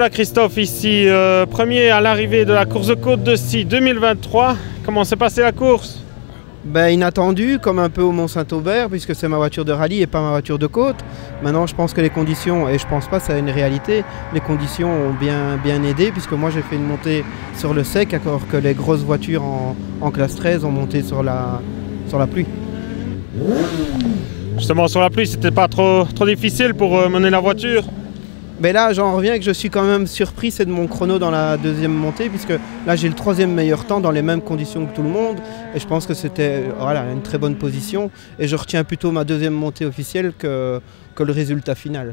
voilà Christophe ici, premier à l'arrivée de la course de Côte de Scie 2023. Comment s'est passée la course? Inattendu, comme un peu au Mont-Saint-Aubert, puisque c'est ma voiture de rallye et pas ma voiture de côte. Maintenant, je pense que les conditions, et je pense pas que ça a une réalité, les conditions ont bien aidé, puisque moi j'ai fait une montée sur le sec, alors que les grosses voitures en classe 13 ont monté sur la pluie. Justement, sur la pluie, c'était pas trop difficile pour mener la voiture? Mais là, j'en reviens que je suis quand même surpris, c'est de mon chrono dans la deuxième montée, puisque là j'ai le troisième meilleur temps dans les mêmes conditions que tout le monde. Et je pense que c'était une très bonne position. Et je retiens plutôt ma deuxième montée officielle que le résultat final.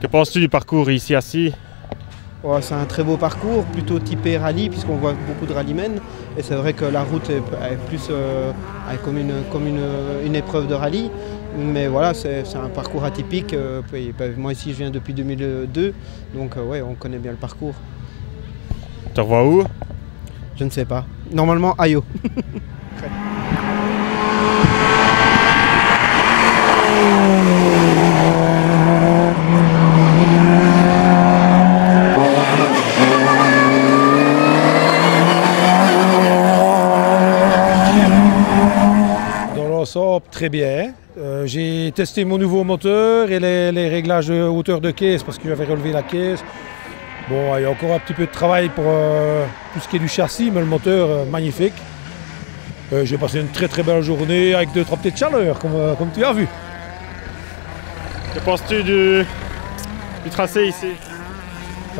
Que penses-tu du parcours ici à Scie? C'est un très beau parcours, plutôt typé rallye, puisqu'on voit beaucoup de rallymen. Et c'est vrai que la route est plus comme une épreuve de rallye. Mais voilà, c'est un parcours atypique. Moi ici, je viens depuis 2002, donc ouais, on connaît bien le parcours. Tu te revois où? Je ne sais pas. Normalement, Ayo. Très bien. J'ai testé mon nouveau moteur et les réglages de hauteur de caisse parce que j'avais relevé la caisse. Bon, il y a encore un petit peu de travail pour tout ce qui est du châssis, mais le moteur, magnifique. J'ai passé une très belle journée avec 2-3 petites chaleurs, comme tu as vu. Que penses-tu du tracé ici?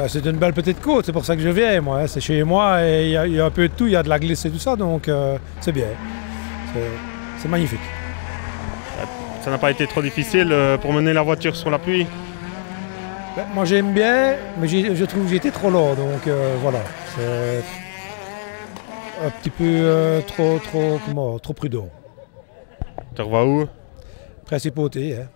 C'est une belle petite côte, c'est pour ça que je viens, moi. C'est chez moi et il y a un peu de tout, il y a de la glisse et tout ça, donc c'est bien. C'est magnifique. Ça n'a pas été trop difficile pour mener la voiture sur la pluie? Moi j'aime bien, mais je trouve que j'étais trop lent, donc voilà. C'est un petit peu trop prudent. Tu te revois où? Principauté, hein.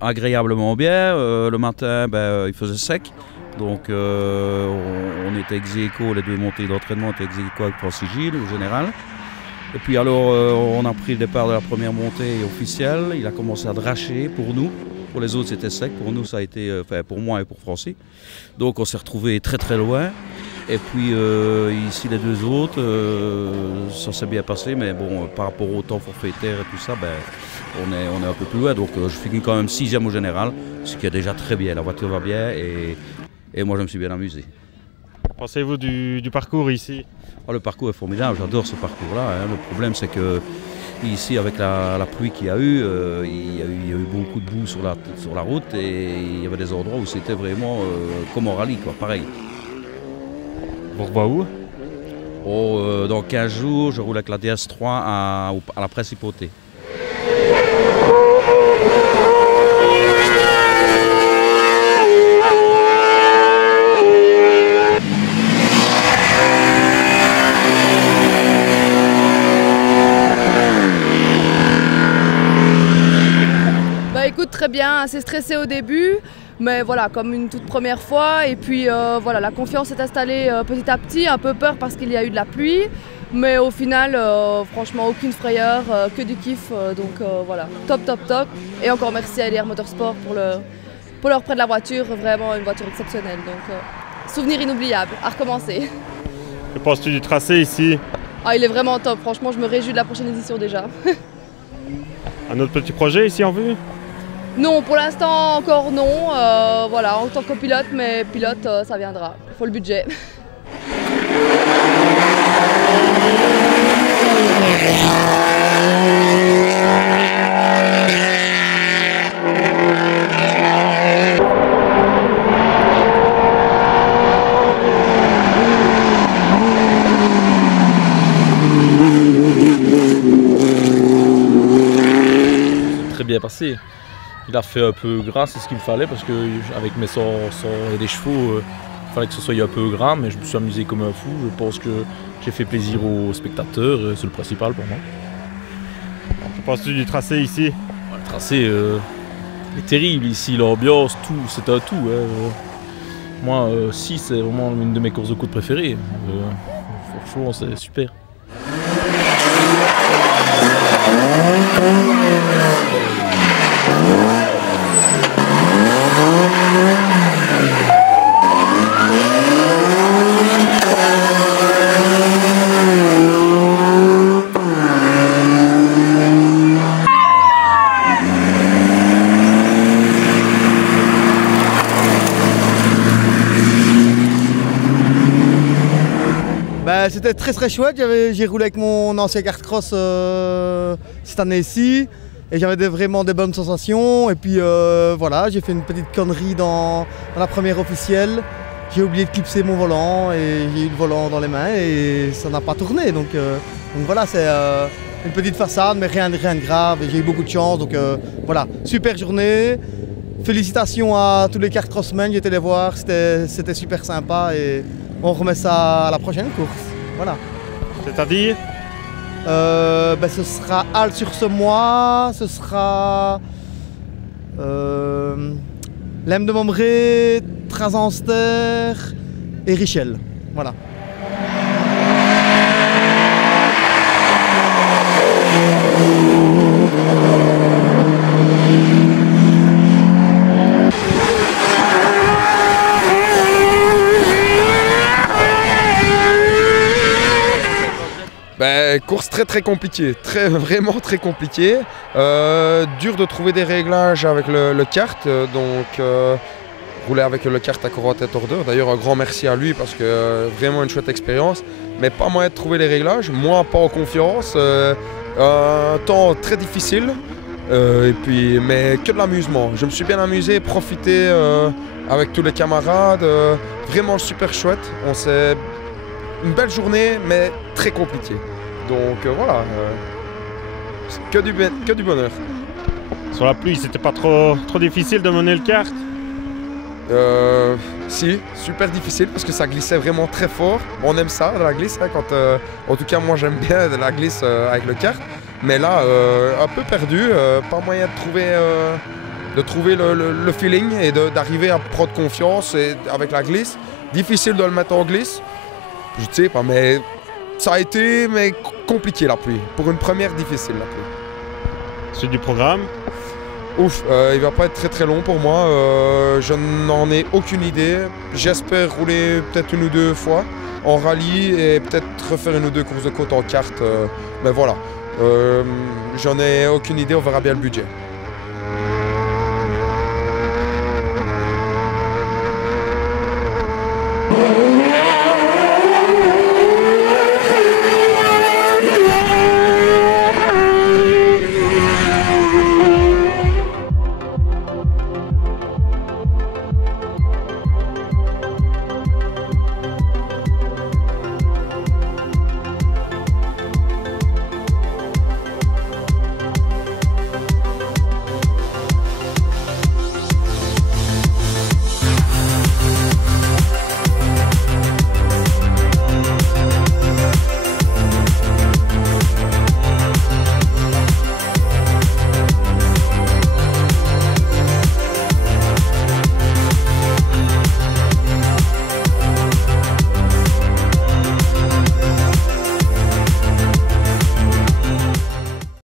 Agréablement bien. Le matin, il faisait sec. Donc on était ex-aequo, les deux montées d'entraînement étaient ex-aequo avec Francis Gilles, au général. Et puis alors on a pris le départ de la première montée officielle. Il a commencé à dracher pour nous. Pour les autres c'était sec. Pour nous ça a été, pour moi et pour Francis. Donc on s'est retrouvés très loin. Et puis ici les deux autres, ça s'est bien passé, mais bon, par rapport au temps forfaitaire et tout ça, on est un peu plus loin. Donc je finis quand même 6e au général, ce qui est déjà très bien. La voiture va bien et moi je me suis bien amusé. Pensez-vous du parcours ici? Le parcours est formidable, j'adore ce parcours-là. Le problème c'est que ici avec la pluie qu'il y a eu, il y a eu beaucoup de boue sur la route et il y avait des endroits où c'était vraiment comme en rallye, quoi, pareil. Vous revoit où? Dans 15 jours, je roule avec la DS3 à la Principauté. Écoute, très bien, assez stressé au début. Mais voilà, comme une toute première fois. Et puis voilà, la confiance s'est installée petit à petit, un peu peur parce qu'il y a eu de la pluie. Mais au final, franchement, aucune frayeur, que du kiff. Donc voilà, top. Et encore merci à LR Motorsport pour leur prêt de la voiture, vraiment une voiture exceptionnelle. Donc souvenir inoubliable, à recommencer. Que penses-tu du tracé ici? Il est vraiment top, franchement, je me réjouis de la prochaine édition déjà. Un autre petit projet ici en vue? Non, pour l'instant encore non, voilà, en tant que pilote, mais pilote ça viendra, il faut le budget. Très bien passé. Il a fait un peu gras, c'est ce qu'il me fallait, parce qu'avec mes 100 et des chevaux, il fallait que ce soit un peu gras, mais je me suis amusé comme un fou. Je pense que j'ai fait plaisir aux spectateurs, c'est le principal pour moi. Que penses-tu du tracé ici? Le tracé, est terrible ici, l'ambiance, tout, c'est un tout. Hein. Moi, si, c'est vraiment une de mes courses de côte préférées. Franchement, c'est super. C'était très chouette, j'ai roulé avec mon ancien kart cross cette année-ci et j'avais vraiment des bonnes sensations et puis voilà, j'ai fait une petite connerie dans la première officielle. J'ai oublié de clipser mon volant et j'ai eu le volant dans les mains et ça n'a pas tourné donc voilà, c'est une petite façade mais rien de grave et j'ai eu beaucoup de chance donc voilà, super journée. Félicitations à tous les kart crossmen, j'ai été les voir, c'était super sympa et on remet ça à la prochaine course. Voilà. C'est-à-dire ce sera Halle sur ce mois, ce sera Lem de Montbré, Trasanster et Richel. Voilà. Course très compliquée, vraiment très compliquée. Dur de trouver des réglages avec le kart, rouler avec le kart à Corotet Order. D'ailleurs un grand merci à lui parce que vraiment une chouette expérience. Mais pas moyen de trouver les réglages, moi pas en confiance. Un temps très difficile, mais que de l'amusement. Je me suis bien amusé, profité avec tous les camarades, vraiment super chouette. Une belle journée mais très compliquée. Donc voilà, que du bonheur. Sur la pluie, c'était pas trop difficile de mener le kart? Si, super difficile parce que ça glissait vraiment très fort. On aime ça, de la glisse, hein, en tout cas moi j'aime bien de la glisse avec le kart. Mais là, un peu perdu, pas moyen de trouver le feeling et d'arriver à prendre confiance avec la glisse. Difficile de le mettre en glisse, je sais pas, mais ça a été compliqué la pluie. Pour une première, difficile la pluie. C'est du programme? Ouf, il va pas être très long pour moi. Je n'en ai aucune idée. J'espère rouler peut-être une ou deux fois en rallye et peut-être refaire une ou deux courses de côte en kart. Mais voilà, j'en ai aucune idée, on verra bien le budget.